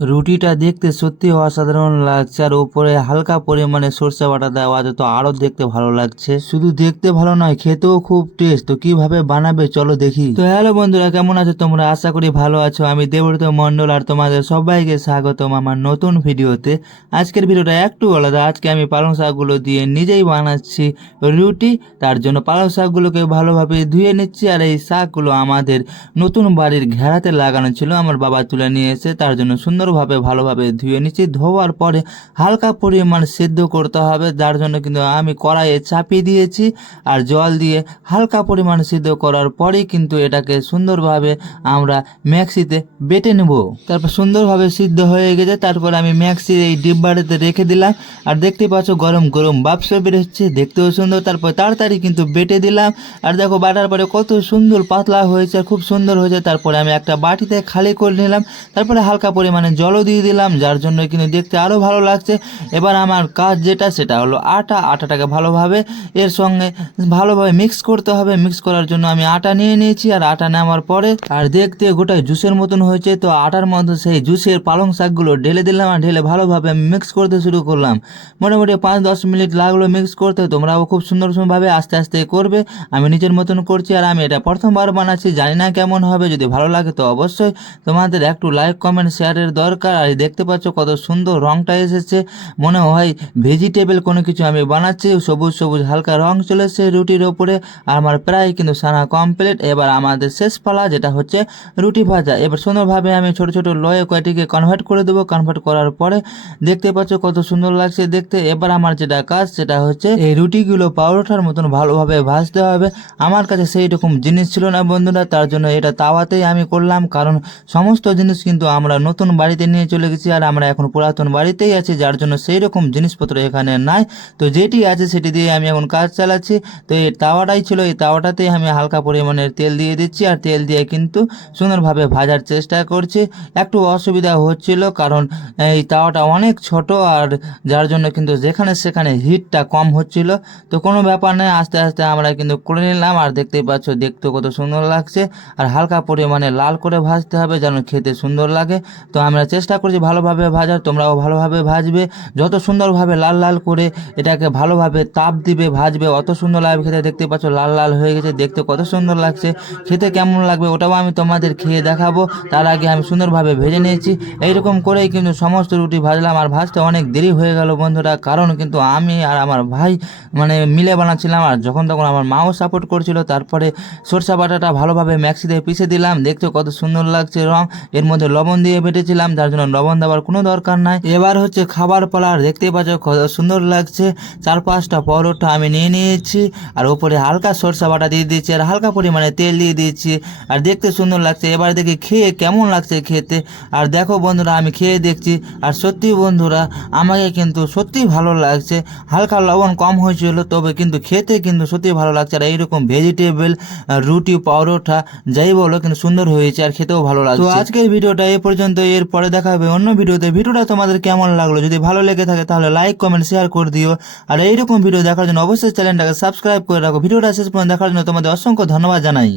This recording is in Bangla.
রুটিটা দেখতে সত্যি অসাধারণ লাগছে আর ওপরে হালকা পরিমাণে সর্ষে বাটা দেওয়া আছে, তো আরও দেখতে ভালো লাগছে। শুধু দেখতে ভালো নয়, খেতেও খুব টেস্ট তো কীভাবে বানাবে চলো দেখি। তো হ্যালো বন্ধুরা, কেমন আছো তোমরা? আশা করি ভালো আছো। আমি দেবব্রত মন্ডল আর তোমাদের সবাইকে স্বাগতম আমার নতুন ভিডিওতে। আজকের ভিডিওটা একটু আলাদা। আজকে আমি পালং শাকগুলো দিয়ে নিজেই বানাচ্ছি রুটি। তার জন্য পালং শাকগুলোকে ভালোভাবে ধুয়ে নিচ্ছি আর এই শাকগুলো আমাদের নতুন বাড়ির ঘেরাতে লাগানো ছিল। আমার বাবা তুলে নিয়ে এসে তার জন্য সুন্দরভাবে, ভালোভাবে ধুয়ে নিচ্ছি। ধোয়ার পরে হালকা পরিমাণ সেদ্ধ করতে হবে। যার জন্য কিন্তু আমি কড়াইয়ে চাপিয়ে দিয়েছি আর জল দিয়ে হালকা পরিমাণ সিদ্ধ করার পরেই কিন্তু এটাকে সুন্দরভাবে আমরা ম্যাক্সিতে বেটে নেব। তারপর সুন্দরভাবে সিদ্ধ হয়ে গেছে। তারপর আমি ম্যাক্সির এই ডিব্বাটাতে রেখে দিলাম। আর দেখতে পাচ্ছ গরম গরম বাপস বেরোচ্ছে। দেখতেও সুন্দর। তারপর তাড়াতাড়ি কিন্তু বেটে দিলাম। আর দেখো বাটার পরে কত সুন্দর পাতলা হয়েছে খুব সুন্দর হয়েছে। তারপরে আমি একটা বাটিতে খালি করে নিলাম। তারপরে হালকা পরিমাণে জলও দিয়ে দিলাম, যার জন্য কিন্তু দেখতে আরও ভালো লাগছে। এবার আমার কাজ যেটা, সেটা হলো আটা, আটাটাকে ভালোভাবে এর সঙ্গে ভালোভাবে মিক্স করতে হবে। মিক্স করার জন্য আমি আটা নিয়ে নিয়েছি, আর আটা নেওয়ার পরে, আর দেখতে গোটা জুসের মতন হয়েছে। তো আটার মধ্যে সেই জুসের পালং শাকগুলো ঢেলে দিলাম, আর ঢেলে ভালোভাবে মিক্স করতে শুরু করলাম। মোটামুটি পাঁচ দশ মিনিট লাগল মিক্স করতে। তোমরাও খুব সুন্দর সুন্দরভাবে আস্তে আস্তে করবে। আমি নিজের মতন করছি, আর আমি এটা প্রথমবার বানাচ্ছি। জানি না কেমন হবে, যদি ভালো লাগে তো অবশ্যই তোমাদের একটু লাইক কমেন্ট শেয়ারের দরকার। আর দেখতে পাচ্ছ কত সুন্দর রংটা এসেছে। মনে হয় ভেজিটেবল কোনো কিছু আমি বানাচ্ছি, সবুজ সবুজ হালকা রং চলে এসেছে রুটির ওপরে। আর আমার প্রায় কিন্তু সানা কমপ্লিট এবার আমাদের শেষ পালা, যেটা হচ্ছে রুটি ভাজা। এবার সুন্দরভাবে আমি ছোট ছোট লয়ে কয়টিকে কনভার্ট করে দেবো। কনভার্ট করার পরে দেখতে পাচ্ছ কত সুন্দর লাগছে দেখতে। এবার আমার যেটা কাজ, সেটা হচ্ছে এই রুটিগুলো পাউরোটার মতন ভালোভাবে ভাজতে হবে। আমার কাছে সেই রকম জিনিস ছিল না বন্ধুরা, তার জন্য এটা তাওয়াতেই আমি করলাম। কারণ সমস্ত জিনিস কিন্তু আমরা নতুন বাড়িতে নিয়ে চলে গেছি আর আমরা এখন পুরাতন বাড়িতেই আছি, যার জন্য সেই রকম জিনিসপত্র এখানে নাই। তো যেটি আছে সেটি দিয়ে আমি এখন কাজ চালাচ্ছি। তো এই তাওয়াটাই ছিল, এই তাওয়াটাতেই আমি হালকা পরিমাণের তেল দিয়ে দিচ্ছি আর তেল দিয়ে কিন্তু সুন্দরভাবে ভাজার চেষ্টা করছি। একটু অসুবিধা হচ্ছিল কারণ এই তাওয়াটা অনেক ছোট আর যার জন্য কিন্তু যেখানে সেখানে হিটটা কম হচ্ছিল। তো কোনো ব্যাপার নেই আস্তে আস্তে আমরা কিন্তু করে নিলাম আর দেখতেই পাচ্ছ, দেখতে কত সুন্দর লাগছে। আর হালকা পরিমাণে লাল করে ভাজতে হবে যেন খেতে সুন্দর লাগে। তো আমরা চেষ্টা করছি ভালোভাবে ভাজার, তোমরাও ভালোভাবে ভাজবে। যত সুন্দরভাবে লাল লাল করে এটাকে ভালোভাবে তাপ দিবে, ভাজবে, অত সুন্দর লাগবে খেতে। দেখতে পাচ্ছ, লাল লাল হয়ে গেছে, দেখতে কত সুন্দর লাগছে। খেতে কেমন লাগবে ওটাও আমি তোমাদের খেয়ে দেখাবো। তার আগে আমি সুন্দরভাবে ভেজে নিয়েছি। এইরকম করেই কিন্তু সমস্ত রুটি ভাজলাম। আর ভাজতে অনেক দেরি হয়ে গেল বন্ধুরা। কারণ কিন্তু আমি আর আমার ভাই মানে মিলে বানাচ্ছিলাম। আর যখন তখন আমার মাও সাপোর্ট করছিল। তারপরে সরষা বাটাটা ভালোভাবে ম্যাক্সিতে পিষে দিলাম। দেখতে কত সুন্দর লাগছে রং। এর মধ্যে লবণ দিয়ে বেটেছিলাম। যার জন্য লবণ দেওয়ার কোনো দরকার নাই। এবার হচ্ছে খাবার পালার, দেখতেই পাচ্ছ কত সুন্দর লাগছে। চার পাঁচটা পরোটা আমি নিয়ে নিয়েছি, আর ওপরে হালকা সরষা বাটা দিয়ে দিয়েছি, আর হালকা পরিমাণে তেল দিয়ে দিয়েছি। আর দেখতে সুন্দর লাগছে, এবার দেখি খেয়ে কেমন লাগছে খেতে। আর দেখো বন্ধুরা, আমি খেয়ে দেখছি। আর সত্যি বন্ধুরা, আমাকে কিন্তু সত্যি ভালো লাগছে। হালকা লবণ কম হয়েছিল, তবে কিন্তু খেতে কিন্তু সত্যি ভালো লাগছে। আর এইরকম ভেজিটেবল রুটি, পরোটা, যাই বলো, কিন্তু সুন্দর হয়েছে আর খেতেও ভালো লাগছে। আজকের ভিডিওটা এ পর্যন্ত এর পরে দেখা হবে অন্য ভিডিওতে। ভিডিওটা তোমাদের কেমন লাগল? যদি ভালো লেগে থাকে তাহলে লাইক কমেন্ট শেয়ার করে দিও। আর এইরকম ভিডিও দেখার জন্য অবশ্যই চ্যানেলটাকে সাবস্ক্রাইব করে রাখো। ভিডিওটা শেষ পর্যন্ত দেখার জন্য তোমাদের অসংখ্য ধন্যবাদ জানাই।